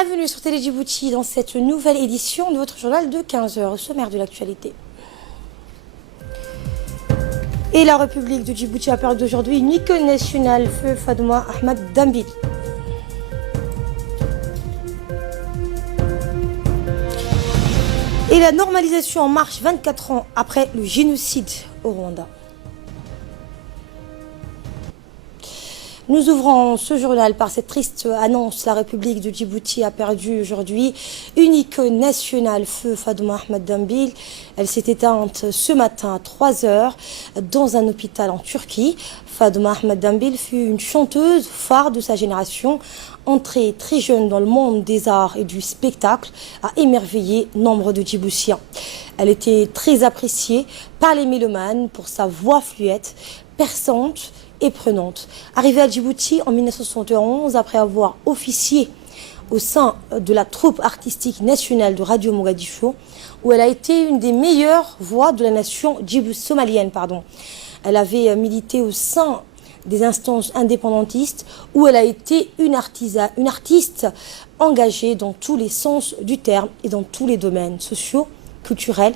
Bienvenue sur Télé Djibouti dans cette nouvelle édition de votre journal de 15h, au sommaire de l'actualité. Et la République de Djibouti a perdu aujourd'hui une icône nationale, feu Fatouma Ahmad Dambil. Et la normalisation en marche 24 ans après le génocide au Rwanda. Nous ouvrons ce journal par cette triste annonce. La République de Djibouti a perdu aujourd'hui une icône nationale, feu Fatouma Ahmad Dambil. Elle s'est éteinte ce matin à 3 heures dans un hôpital en Turquie. Fatouma Ahmad Dambil fut une chanteuse phare de sa génération, entrée très jeune dans le monde des arts et du spectacle, a émerveillé nombre de Djiboutiens. Elle était très appréciée par les mélomanes pour sa voix fluette, perçante et prenante. Arrivée à Djibouti en 1971, après avoir officié au sein de la troupe artistique nationale de Radio Mogadiscio, où elle a été une des meilleures voix de la nation somalienne. Elle avait milité au sein des instances indépendantistes, où elle a été une artiste engagée dans tous les sens du terme et dans tous les domaines sociaux, culturels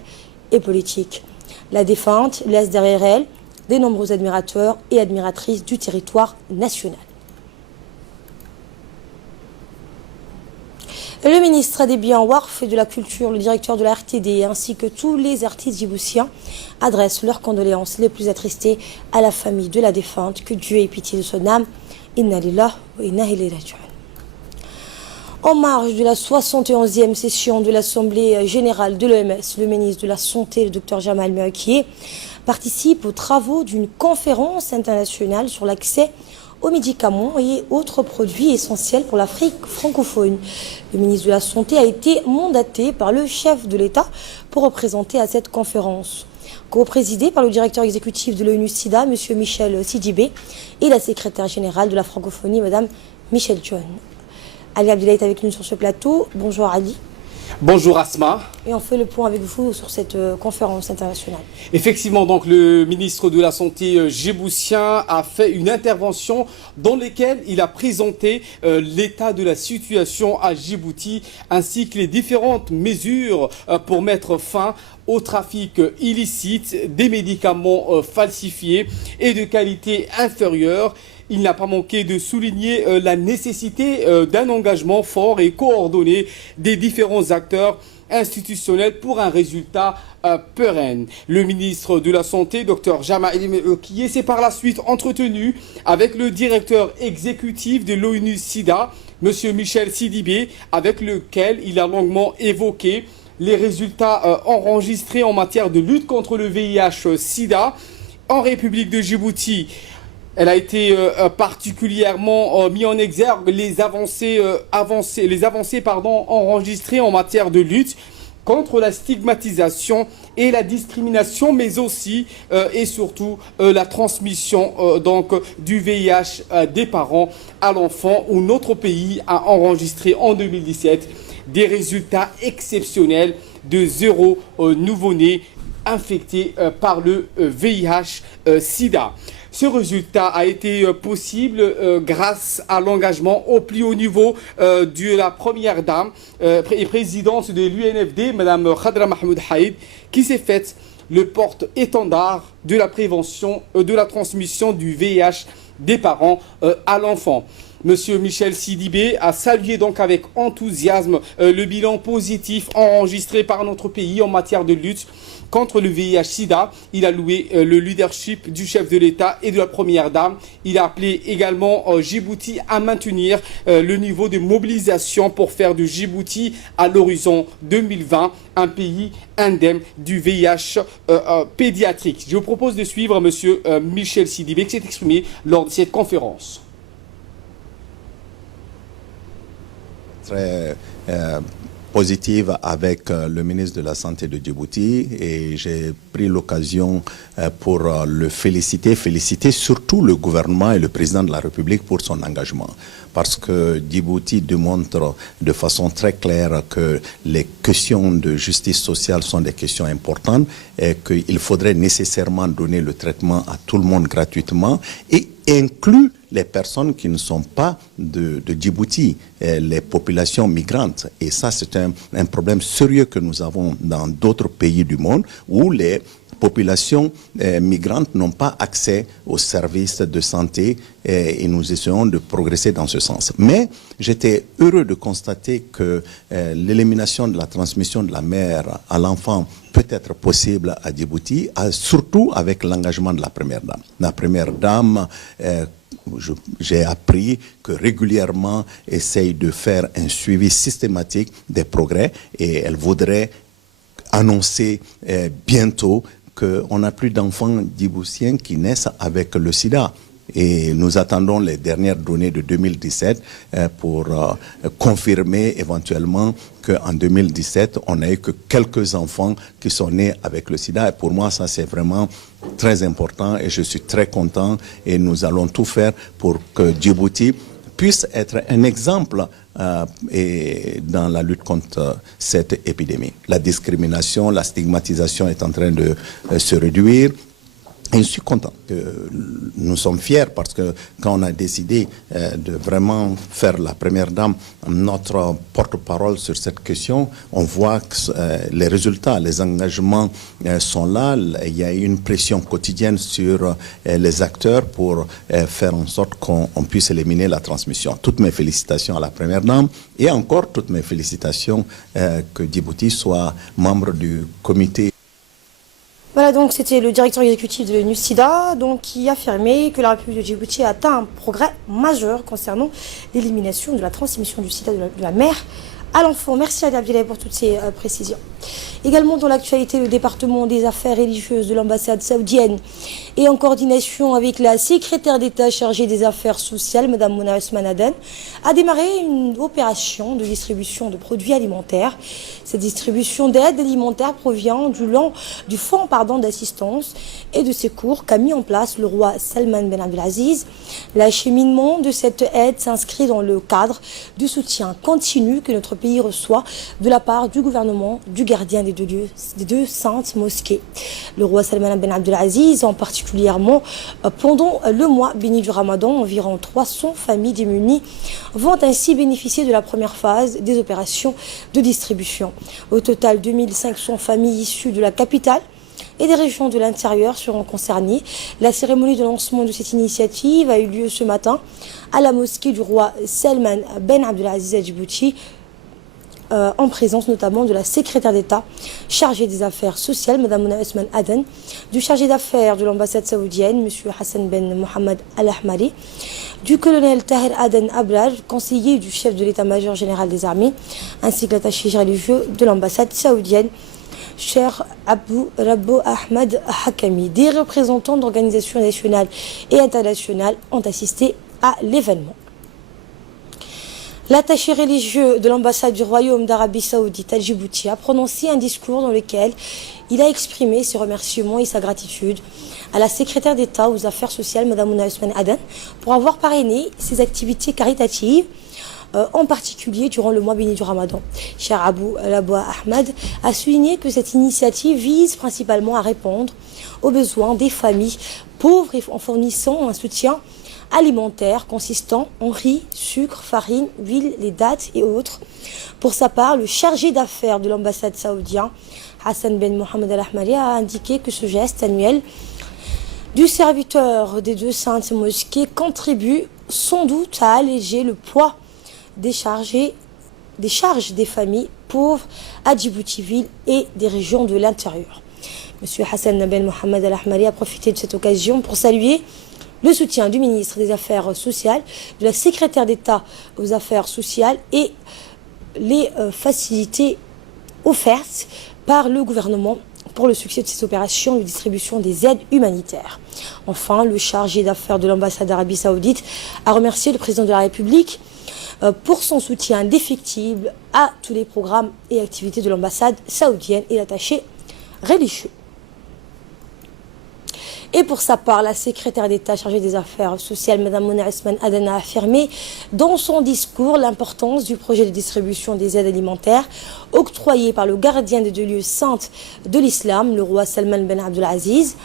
et politiques. La défunte laisse derrière elle des nombreux admirateurs et admiratrices du territoire national. Le ministre des Biens Warf et de la Culture, le directeur de la RTD, ainsi que tous les artistes djiboutiens adressent leurs condoléances les plus attristées à la famille de la défunte. Que Dieu ait pitié de son âme. Inna lillahi wa inna ilayhi raji'un. En marge de la 71e session de l'Assemblée générale de l'OMS, le ministre de la Santé, le Dr Jamal Merakié, participe aux travaux d'une conférence internationale sur l'accès aux médicaments et autres produits essentiels pour l'Afrique francophone. Le ministre de la Santé a été mandaté par le chef de l'État pour représenter à cette conférence, co-présidée par le directeur exécutif de l'ONU-SIDA, M. Michel Sidibé, et la secrétaire générale de la francophonie, Mme Michelle John. Ali Abdoulaye est avec nous sur ce plateau. Bonjour Ali. Bonjour Asma. Et on fait le point avec vous sur cette conférence internationale. Effectivement, donc le ministre de la Santé djiboutien a fait une intervention dans laquelle il a présenté l'état de la situation à Djibouti ainsi que les différentes mesures pour mettre fin au trafic illicite des médicaments falsifiés et de qualité inférieure. Il n'a pas manqué de souligner la nécessité d'un engagement fort et coordonné des différents acteurs institutionnels pour un résultat pérenne. Le ministre de la Santé, Dr Jamal Merakié, s'est par la suite entretenu avec le directeur exécutif de l'ONU-SIDA, M. Michel Sidibé, avec lequel il a longuement évoqué les résultats enregistrés en matière de lutte contre le VIH-SIDA en République de Djibouti. Elle a été particulièrement mis en exergue les avancées enregistrées en matière de lutte contre la stigmatisation et la discrimination, mais aussi et surtout la transmission du VIH des parents à l'enfant, où notre pays a enregistré en 2017 des résultats exceptionnels de 0 nouveau-né infectés par le VIH-Sida. Ce résultat a été possible grâce à l'engagement au plus haut niveau de la première dame et présidente de l'UNFD, Mme Khadra Mahmoud Haïd, qui s'est faite le porte-étendard de la prévention de la transmission du VIH des parents à l'enfant. Monsieur Michel Sidibé a salué donc avec enthousiasme le bilan positif enregistré par notre pays en matière de lutte contre le VIH-Sida. Il a loué le leadership du chef de l'État et de la première dame. Il a appelé également Djibouti à maintenir le niveau de mobilisation pour faire de Djibouti à l'horizon 2020 un pays indemne du VIH pédiatrique. Je vous propose de suivre monsieur Michel Sidibé qui s'est exprimé lors de cette conférence. Très positive avec le ministre de la Santé de Djibouti et j'ai pris l'occasion pour le féliciter surtout le gouvernement et le président de la République pour son engagement. Parce que Djibouti démontre de façon très claire que les questions de justice sociale sont des questions importantes et qu'il faudrait nécessairement donner le traitement à tout le monde gratuitement et inclut les personnes qui ne sont pas de Djibouti, les populations migrantes. Et ça, c'est un problème sérieux que nous avons dans d'autres pays du monde où les populations migrantes n'ont pas accès aux services de santé et nous essayons de progresser dans ce sens. Mais j'étais heureux de constater que l'élimination de la transmission de la mère à l'enfant peut être possible à Djibouti, surtout avec l'engagement de la Première Dame. La Première Dame, j'ai appris que régulièrement essaye de faire un suivi systématique des progrès et elle voudrait annoncer bientôt qu'on n'a plus d'enfants djiboutiens qui naissent avec le sida. Et nous attendons les dernières données de 2017 pour confirmer éventuellement qu'en 2017, on n'a eu que quelques enfants qui sont nés avec le sida. Et pour moi, ça, c'est vraiment très important et je suis très content. Et nous allons tout faire pour que Djibouti puisse être un exemple et dans la lutte contre cette épidémie. La discrimination, la stigmatisation est en train de se réduire. Et je suis content. Nous sommes fiers parce que quand on a décidé de vraiment faire la Première Dame notre porte-parole sur cette question, on voit que les résultats, les engagements sont là. Il y a une pression quotidienne sur les acteurs pour faire en sorte qu'on puisse éliminer la transmission. Toutes mes félicitations à la Première Dame et encore toutes mes félicitations que Djibouti soit membre du comité. Voilà, donc c'était le directeur exécutif de l'ONU-SIDA qui affirmait que la République de Djibouti a atteint un progrès majeur concernant l'élimination de la transmission du sida de la mère à l'enfant. Merci à Abdoulaye pour toutes ces précisions. Également dans l'actualité, le département des affaires religieuses de l'ambassade saoudienne et en coordination avec la secrétaire d'État chargée des affaires sociales, Mme Mouna Ousmane Aden, a démarré une opération de distribution de produits alimentaires. Cette distribution d'aide alimentaire provient du fonds d'assistance et de secours qu'a mis en place le roi Salman Ben Abdelaziz. L'acheminement de cette aide s'inscrit dans le cadre du soutien continu que notre pays reçoit de la part du gouvernement du gardien des deux saintes mosquées. Le roi Salman Ben Abdelaziz, en particulièrement pendant le mois béni du Ramadan, environ 300 familles démunies vont ainsi bénéficier de la première phase des opérations de distribution. Au total, 2500 familles issues de la capitale et des régions de l'intérieur seront concernées. La cérémonie de lancement de cette initiative a eu lieu ce matin à la mosquée du roi Salman Ben Abdelaziz à Djibouti, en présence notamment de la secrétaire d'État chargée des affaires sociales, Mme Mouna Ousmane Aden, du chargé d'affaires de l'ambassade saoudienne, M. Hassan Ben Mohamed Al-Ahmari, du colonel Tahir Aden Abraj, conseiller du chef de l'état-major général des armées, ainsi que l'attaché religieux de l'ambassade saoudienne, Cher Abou Rabbo Ahmed Hakami. Des représentants d'organisations nationales et internationales ont assisté à l'événement. L'attaché religieux de l'ambassade du Royaume d'Arabie Saoudite à Djibouti a prononcé un discours dans lequel il a exprimé ses remerciements et sa gratitude à la secrétaire d'État aux affaires sociales, Mme Mouna Ousmane Aden, pour avoir parrainé ses activités caritatives, en particulier durant le mois béni du Ramadan. Cher Abou Rabbo Ahmed a souligné que cette initiative vise principalement à répondre aux besoins des familles pauvres et en fournissant un soutien alimentaire consistant en riz, sucre, farine, huile, les dattes et autres. Pour sa part, le chargé d'affaires de l'ambassade saoudienne, Hassan Ben Mohamed Al-Ahmari, a indiqué que ce geste annuel du serviteur des deux saintes mosquées contribue sans doute à alléger le poids des charges des familles pauvres à Djibouti-Ville et des régions de l'intérieur. M. Hassan Ben Mohamed Al-Ahmari a profité de cette occasion pour saluer le soutien du ministre des Affaires sociales, de la secrétaire d'État aux Affaires sociales et les facilités offertes par le gouvernement pour le succès de ces opérations de distribution des aides humanitaires. Enfin, le chargé d'affaires de l'ambassade d'Arabie Saoudite a remercié le président de la République pour son soutien indéfectible à tous les programmes et activités de l'ambassade saoudienne et l'attaché religieux. Et pour sa part, la secrétaire d'État chargée des affaires sociales, Mme Mouna Ousmane Aden, a affirmé dans son discours l'importance du projet de distribution des aides alimentaires octroyé par le gardien des deux lieux saints de l'islam, le roi Salman Ben Abdelaziz.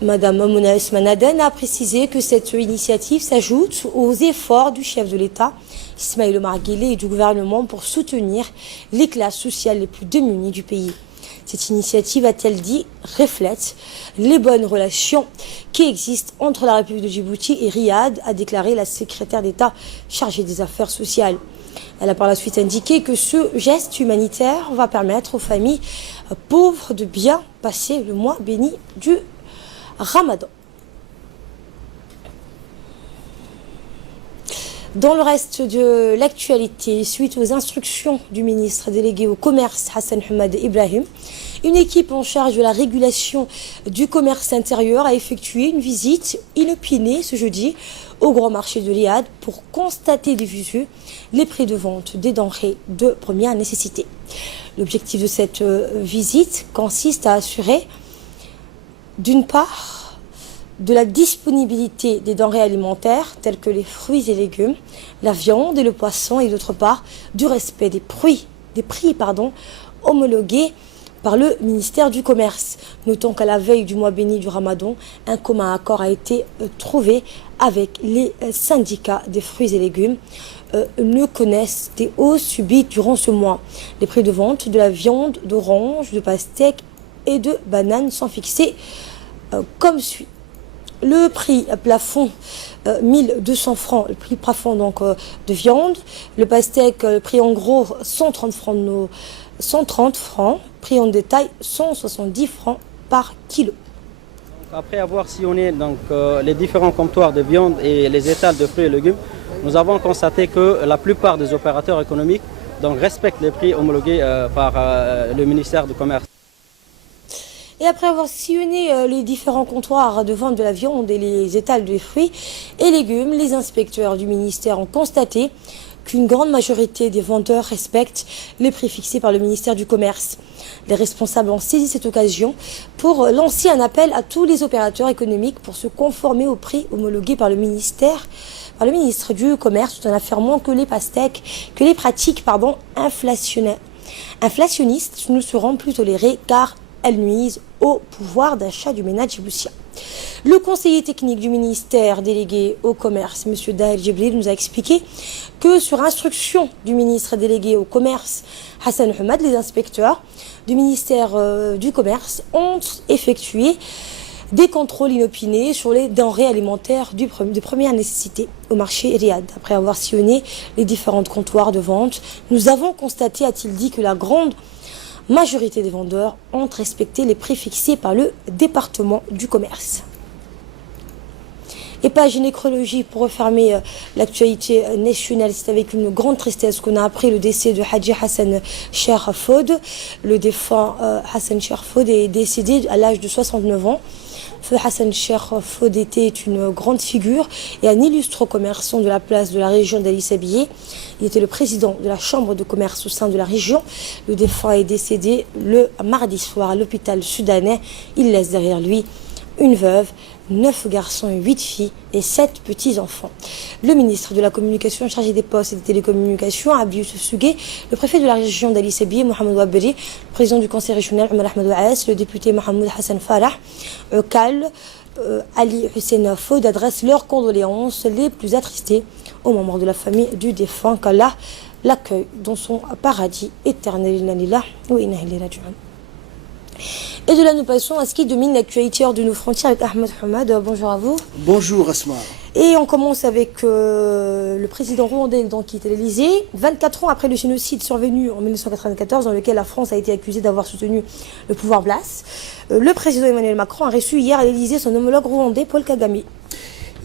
Madame Mouna Ousmane Aden a précisé que cette initiative s'ajoute aux efforts du chef de l'État, Ismaïl Omar Guelleh, et du gouvernement pour soutenir les classes sociales les plus démunies du pays. Cette initiative, a-t-elle dit, reflète les bonnes relations qui existent entre la République de Djibouti et Riyad, a déclaré la secrétaire d'État chargée des affaires sociales. Elle a par la suite indiqué que ce geste humanitaire va permettre aux familles pauvres de bien passer le mois béni du Ramadan. Dans le reste de l'actualité, suite aux instructions du ministre délégué au commerce Hassan Hamad Ibrahim, une équipe en charge de la régulation du commerce intérieur a effectué une visite inopinée ce jeudi au grand marché de Riyad pour constater des visu les prix de vente des denrées de première nécessité. L'objectif de cette visite consiste à assurer d'une part, de la disponibilité des denrées alimentaires telles que les fruits et légumes, la viande et le poisson, et d'autre part, du respect des prix homologués par le ministère du Commerce. Notons qu'à la veille du mois béni du Ramadan, un commun accord a été trouvé avec les syndicats des fruits et légumes. Ne connaissent des hausses subites durant ce mois. Les prix de vente de la viande, d'orange, de pastèque et de bananes sont fixés comme suit. Le prix plafond 1200 francs, le prix plafond donc de viande, le pastèque, le prix en gros 130 francs, prix en détail 170 francs par kilo. Après avoir sillonné les différents comptoirs de viande et les étals de fruits et légumes, nous avons constaté que la plupart des opérateurs économiques respectent les prix homologués par le ministère du Commerce. Et après avoir sillonné les différents comptoirs de vente de la viande et les étals de fruits et légumes, les inspecteurs du ministère ont constaté qu'une grande majorité des vendeurs respectent les prix fixés par le ministère du Commerce. Les responsables ont saisi cette occasion pour lancer un appel à tous les opérateurs économiques pour se conformer aux prix homologués par le ministre du Commerce, tout en affirmant que les pratiques inflationnistes ne seront plus tolérées car elles nuisent au pouvoir d'achat du ménage djiboutien. Le conseiller technique du ministère délégué au commerce, M. Daher Djibril, nous a expliqué que sur instruction du ministre délégué au commerce, Hassan Hamad, les inspecteurs du ministère du commerce ont effectué des contrôles inopinés sur les denrées alimentaires de première nécessité au marché Riyad. Après avoir sillonné les différents comptoirs de vente, nous avons constaté, a-t-il dit, que la grande majorité des vendeurs ont respecté les prix fixés par le département du commerce. Et page nécrologie pour refermer l'actualité nationale, c'est avec une grande tristesse qu'on a appris le décès de Hadji Hassan Cher Fod. Le défunt Hassan Cher Fod est décédé à l'âge de 69 ans. Feu Hassan Cher Fod était une grande figure et un illustre commerçant de la place de la région d'Ali Sabié. Il était le président de la chambre de commerce au sein de la région. Le défunt est décédé le mardi soir à l'hôpital sudanais. Il laisse derrière lui une veuve, 9 garçons et 8 filles et 7 petits-enfants. Le ministre de la Communication chargé des postes et des télécommunications, Abdi Youssef Sougué, le préfet de la région d'Ali Sabié, Mohamed Waberi, le président du conseil régional, Omar Ahmed Ouaes, le député Mohamed Hassan Farah, Kal, Ali Hussein Fod adressent leurs condoléances les plus attristées aux membres de la famille du défunt, qu'Allah l'accueille dans son paradis éternel. Et de là, nous passons à ce qui domine l'actualité hors de nos frontières avec Ahmed Hamad. Bonjour à vous. Bonjour Asma. Et on commence avec le président rwandais qui est à l'Elysée. 24 ans après le génocide survenu en 1994, dans lequel la France a été accusée d'avoir soutenu le pouvoir Blasse, le président Emmanuel Macron a reçu hier à l'Elysée son homologue rwandais Paul Kagame.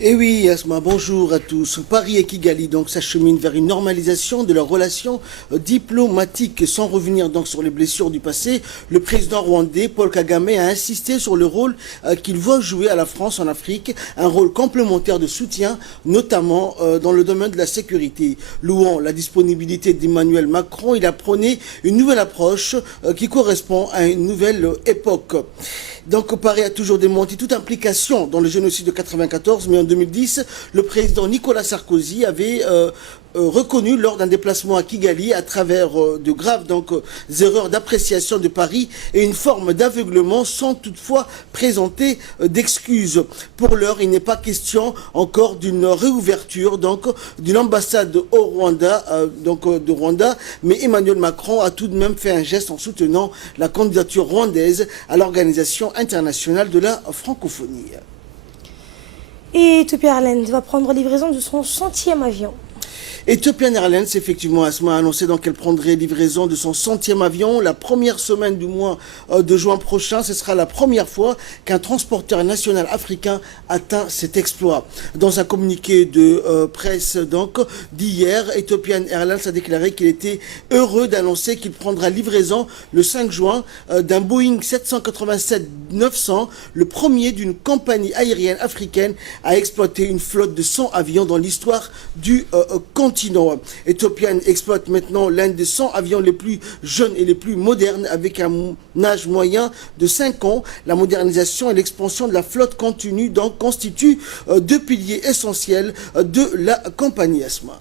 Eh oui, Asma, bonjour à tous. Paris et Kigali s'acheminent vers une normalisation de leurs relations diplomatiques. Sans revenir sur les blessures du passé, le président rwandais Paul Kagame a insisté sur le rôle qu'il voit jouer à la France en Afrique, un rôle complémentaire de soutien, notamment dans le domaine de la sécurité. Louant la disponibilité d'Emmanuel Macron, il a prôné une nouvelle approche qui correspond à une nouvelle époque. Donc Paris a toujours démenti toute implication dans le génocide de 1994, mais en 2010, le président Nicolas Sarkozy avait reconnu lors d'un déplacement à Kigali à travers de graves erreurs d'appréciation de Paris et une forme d'aveuglement sans toutefois présenter d'excuses. Pour l'heure, il n'est pas question encore d'une réouverture d'une ambassade au Rwanda, de Rwanda, mais Emmanuel Macron a tout de même fait un geste en soutenant la candidature rwandaise à l'Organisation internationale de la francophonie. Et Ethiopian Airlines va prendre livraison de son 100e avion. Ethiopian Airlines, effectivement, Asma a annoncé qu'elle prendrait livraison de son 100e avion. La première semaine du mois de juin prochain, ce sera la première fois qu'un transporteur national africain atteint cet exploit. Dans un communiqué de presse d'hier, Ethiopian Airlines a déclaré qu'il était heureux d'annoncer qu'il prendra livraison le 5 juin d'un Boeing 787-900, le premier d'une compagnie aérienne africaine à exploiter une flotte de 100 avions dans l'histoire du continent. Ethiopian exploite maintenant l'un des 100 avions les plus jeunes et les plus modernes avec un âge moyen de 5 ans. La modernisation et l'expansion de la flotte continue constituent deux piliers essentiels de la compagnie Asma.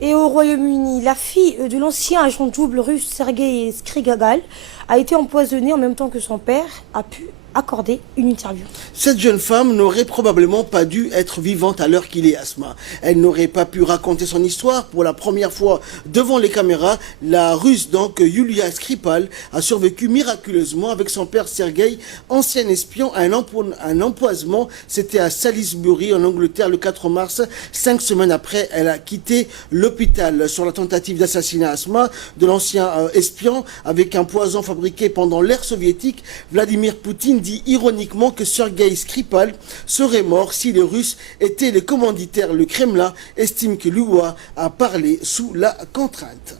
Et au Royaume-Uni, la fille de l'ancien agent double russe Sergei Skripal a été empoisonnée en même temps que son père a pu accorder une interview. Cette jeune femme n'aurait probablement pas dû être vivante à l'heure qu'il est, Asma. Elle n'aurait pas pu raconter son histoire pour la première fois devant les caméras. La Russe, Yulia Skripal, a survécu miraculeusement avec son père Sergei, ancien espion, à un empoisonnement. C'était à Salisbury, en Angleterre, le 4 mars. 5 semaines après, elle a quitté l'hôpital sur la tentative d'assassinat, Asma, de l'ancien espion avec un poison fabriqué pendant l'ère soviétique. Vladimir Poutine dit ironiquement que Sergei Skripal serait mort si les Russes étaient les commanditaires. Le Kremlin estime que l'UA a parlé sous la contrainte.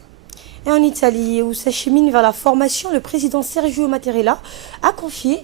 Et en Italie, où s'achemine vers la formation, le président Sergio Mattarella a confié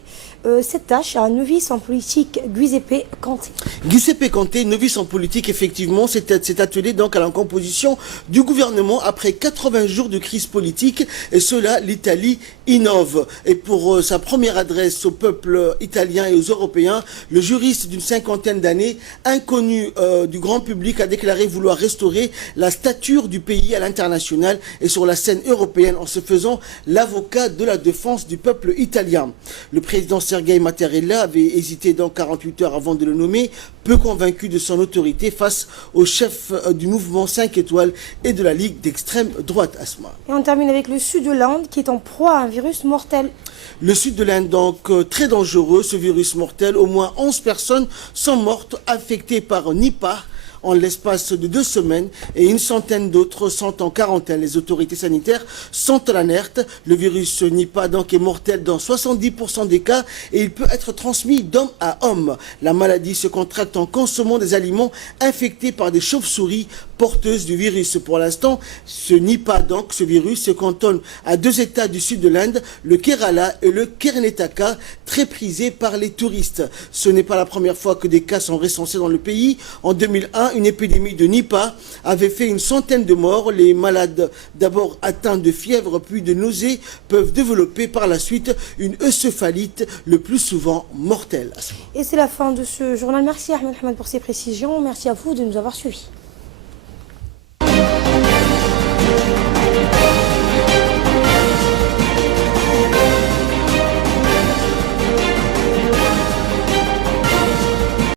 cette tâche à un novice en politique, Giuseppe Conte. Giuseppe Conte, novice en politique, effectivement, s'est attelé à la composition du gouvernement après 80 jours de crise politique. Et cela, l'Italie innove. Et pour sa première adresse au peuple italien et aux Européens, le juriste d'une 50aine d'années, inconnu du grand public, a déclaré vouloir restaurer la stature du pays à l'international et sur la scène européenne en se faisant l'avocat de la défense du peuple italien. Le président Sergei Mattarella avait hésité 48 heures avant de le nommer, peu convaincu de son autorité face au chef du mouvement 5 étoiles et de la Ligue d'extrême droite, Asma. Et on termine avec le sud de l'Inde qui est en proie à un virus mortel. Le sud de l'Inde, très dangereux, ce virus mortel. Au moins 11 personnes sont mortes affectées par Nipah en l'espace de 2 semaines et une centaine d'autres sont en quarantaine. Les autorités sanitaires sont à l'alerte. Le virus Nipah est mortel dans 70% des cas et il peut être transmis d'homme à homme. La maladie se contracte en consommant des aliments infectés par des chauves-souris porteuses du virus. Pour l'instant, ce Nipah, ce virus, se cantonne à 2 États du sud de l'Inde, le Kerala et le Karnataka, très prisés par les touristes. Ce n'est pas la première fois que des cas sont recensés dans le pays. En 2001, une épidémie de Nipah avait fait une centaine de morts. Les malades, d'abord atteints de fièvre puis de nausées, peuvent développer par la suite une encéphalite, le plus souvent mortelle. Et c'est la fin de ce journal. Merci Ahmed Hamad pour ces précisions. Merci à vous de nous avoir suivis.